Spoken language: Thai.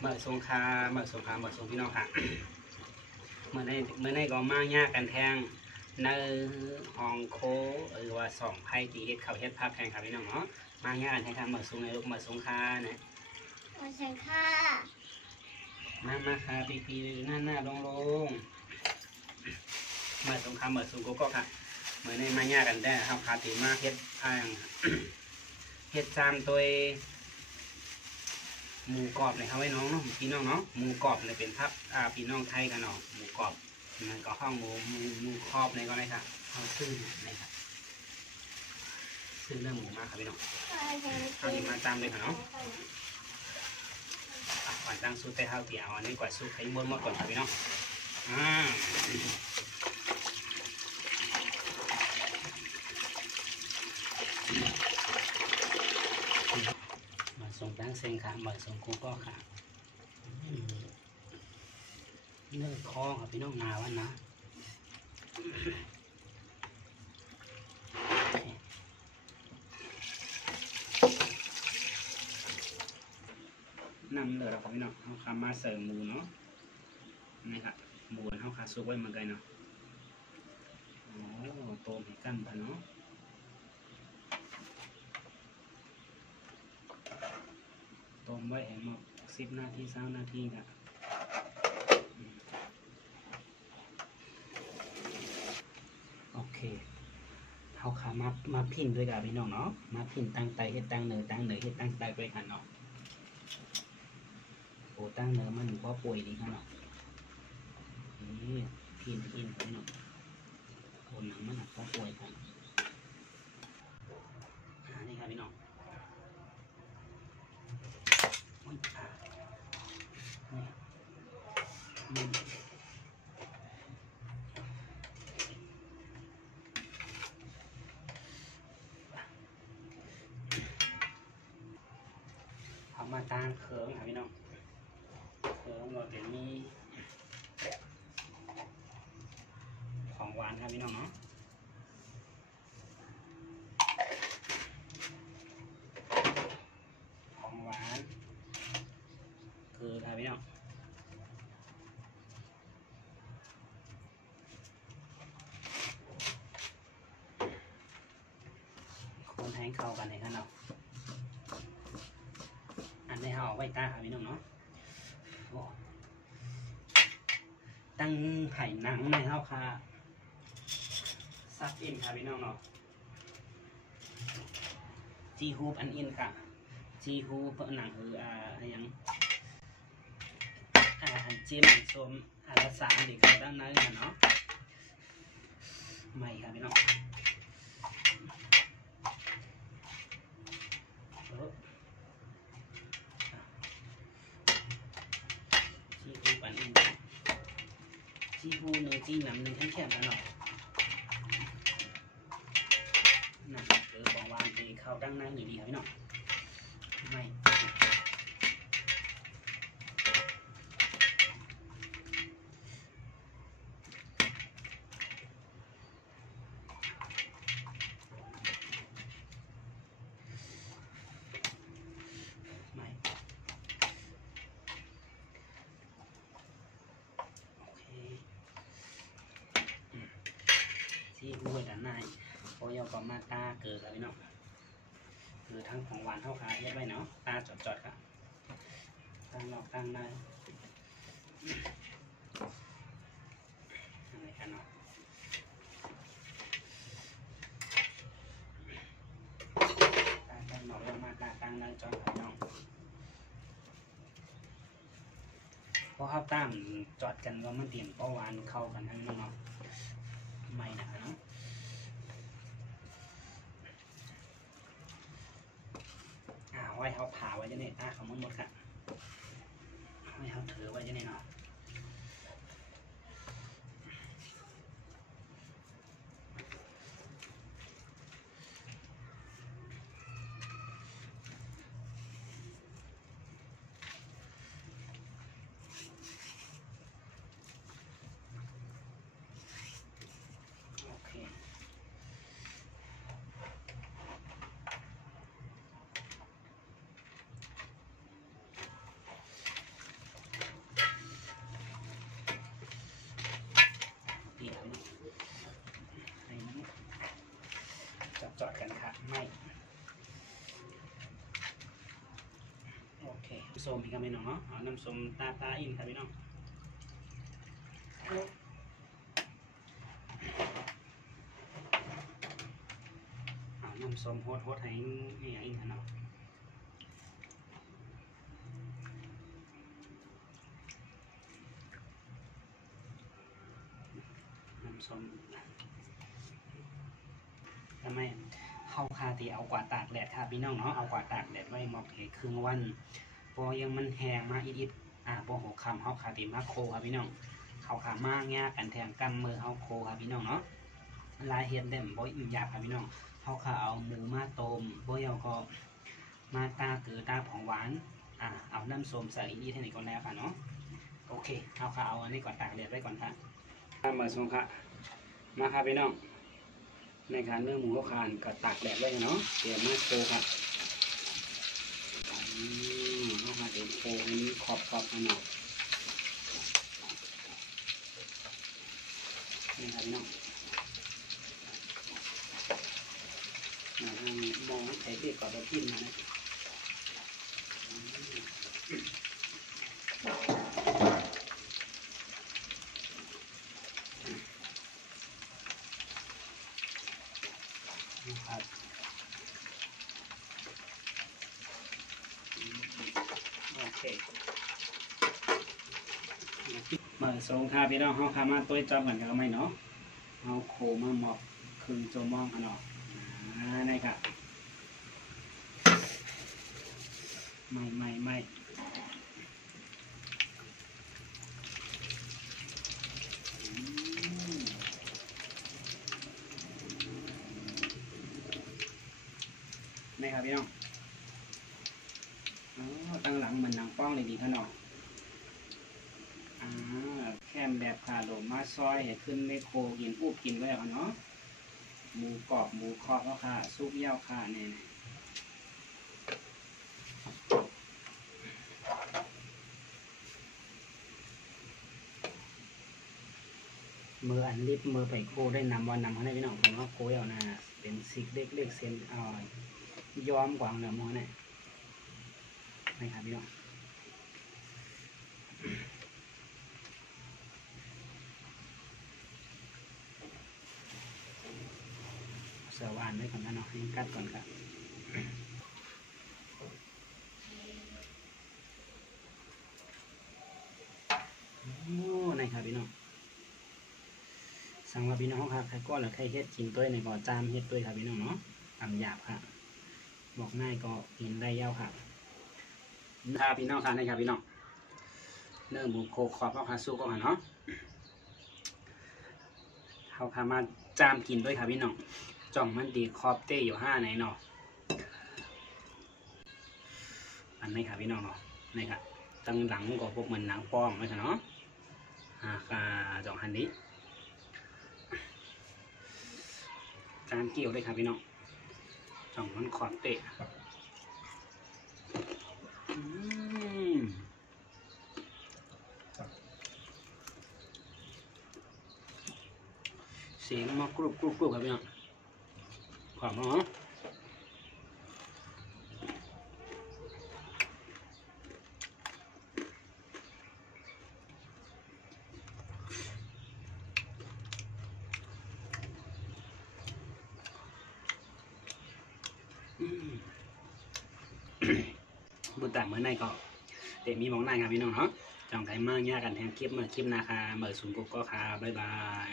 เมื่อสงครามเมื่อสงครามเมื่อสงพี่น้องค่ะเมื่อในก็มากยากกันแทงในห้องโคหรือว่าสองไพ่ตีเฮ็ดเขาเฮ็ดภาพแทงครับพี่น้องเนาะมากยากกันแทงครับเมื่อสงในลูกเมื่อสงครานะมาใช่ค่ะมาค่ะปีหน้าลงเมื่อสงครามเมื่อสงก็ค่ะเมื่อในมายากกันได้ครับคาตีมากเฮ็ดทางเฮ็ดจามตัวหมูกรอบเลยครับไว้น้องเนาะพี่น้องเนาะหมูกรอบเลยเป็นพับพี่น้องไทยกันเนาะหมูกรอบมันก็ห้องหมูครอบในก็ได้ครับเขาซื้อนะครับซื้อเรื่องหมูมากครับพี่น้องเอาอยู่มาตามเลยค่ะเนาะก่อนตั้งซุปไปเท้าเตี๋ยวอันนี้ก่อนซุปไข่บนหมดก่อนครับพี่น้องมาส่งแป้งเซงค่ะมาส่งกูก็ค่ะเนื้อคอครับพี่น้องนาวันนะนำเลยเราครับพี่น้องเอาคำมาเสริมหมูเนาะนี่ครับหมูเขาขาซุกไว้เหมือนกันเนาะโอ้โตมีกั้นพะเนาะต้มไว้ให้หมด10 นาที20 นาทีค่ะโอเคเขาขามาพิมพ์ด้วยกันพี่น้องเนาะมาพิมพ์ตั้งไตเฮ็ดตั้งเนื้อเฮ็ดตั้งไตด้วยกันเนาะโอ้ตั้งเนื้อมันก็ป่วยดีครับเนาะนี่พิมพ์พี่น้องโอ้หนังมันก็ป่วยกันนี่ครับพี่น้องเอามาตามเขิงค่ะพี่น้องเขิงเราจะมีของหวานครับพี่น้องเนาะของหวานคือครับพี่น้องคนให้เข้ากันเลยครับเนาะอันนี้เอาไว้ตาครับพี่น้องเนาะตั้งไผ่หนังในเข้าค่ะซับอินครับพี่น้องเนาะจีฮูปอันอินค่ะจีฮูปหนังคืออะไรยังอันจิ้มส้มรักษาดีกันด้านในกันเนาะไม่ครับพี่น้องจีฮูปอันอินจีฮูเนื้อจีหนังหนึ่งแข็งๆกันเนาะหนังหรือของวางตีเข้าด้านในอยู่ดีครับพี่น้องไม่ที่ห้วยด้านในโอยอก็มาตาเกิดแล้วพี่น้องคือทั้งของหวานเท่าขาเยอะไปเนาะตาจอดครับตั้งนอกตั้งในอะไรกันเนาะตั้งนอกแล้วมาตาตั้งในจอดพี่น้องเพราะเขาตั้งจอดกันว่ามันเตรียมเพราะหวานเข้ากันทั้งน้องไม่นะครับเนาะไว้เขาผ่าไว้จะเนี่ยเขาหมดค่ะไว้เขาถือไว้จะเนี่ยเนาะ ส้มพี่ครับพี่น้องเนาะเอาน้ำส้มตาปลาอินครับพี่น้องเอาน้ำส้มโฮดให้นี่อินครับเนาะน้ำส้มทำไมเข้าคาตีเอากว่าตากแดดครับพี่น้องเนาะเอากว่าตากแดดไว้หมอกเหครึ่งวันพอยังมันแห้งมาอิดพอหัวคำเข้าคาตีมาโคครับพี่น้องเข้าขามากง่ายกันแทงกำมือเอาโคครับพี่น้องเนาะลายเห็ดเด่มบ่อิ่มอยากครับพี่น้องเข้าขาเอาหมูมาต้มบ่เอาก็มาตาเกือตาของหวานเอาน้ำส้มใส่อีกทีนี้ก่อนแล้วค่ะเนาะโอเคเข้าขาเอาอันนี้ก่อนตากแดดไว้ก่อนครับมาส่งค่ะมาครับพี่น้องในการเนื้อหมูเขาคานกับตากแดดไว้เนาะเตรียมมาโคครับเขาคาเดี๋ยวโคอันนี้ขอบๆหน่อยนี่ครับพี่น้องมองใช้เด็กก่อนเราพิมพ์นะนะครับโอเคมาส่งค่ะพี่น้องเขาขามาตัวจอบกันกันไหมเนาะเอาโคมาหมอกคืนโจมองกันเนาะนี่ครับไม่นี่ครับพี่น้องตั้งหลังเหมือนหนังป้องเลยดีขนาดแค่แบบขาโดมมาซอยให้ขึ้นไม่โคกินอุบกินไว้แล้วเนาะหมูกรอบหมูครอบแล้วค่ะซุปเย่าค่ะเนี่ยมืออันลิบมือไปโคได้นำวันนำเขาได้พี่น้องผมว่าโคเย่านะเป็นสิกเล็กเส้นย้อมกว่างเนื้อหมูเนี่ยไม่ครับพี่น้องเสือหวานไว้ก่อนนะเนาะให้กัดก่อนครับโอ้นี่ครับพี่น้องสั่งว่าพี่น้องครับใครก้อนหรือใครเฮ็ดกินตัวในบ่อจามเฮ็ดตัวครับพี่น้องเนาะทำหยาบครับบอกง่ายก็กินได้ยาวครับครับพี่น้องทานได้ครับพี่น้องเนื้อหมูโคขอบเอาคาสู้ก็หันเนาะเอาคามาจามกินด้วยครับพี่น้องจ่องมันดีคอบเต้อยู่5ไหนเนาะอันนี้ครับพี่น้องเนาะนี่ครับตั้งหลังก็พวกมันหนังป้อมไว้เนาะจ่องหันนี้จามเกี่ยวด้วยครับพี่น้องจ่องมันขอบเต้เสียงมากรุบครับพี่น้องขอบเนาะบุตรเมื่อไหร่ก็เด็กมีมองหน้าครับพี่น้องเนาะจ่องไทยมากยากกันแทนคลิปนาคาเมื่อศูนย์กุ๊กก็ค่ะบ๊ายบาย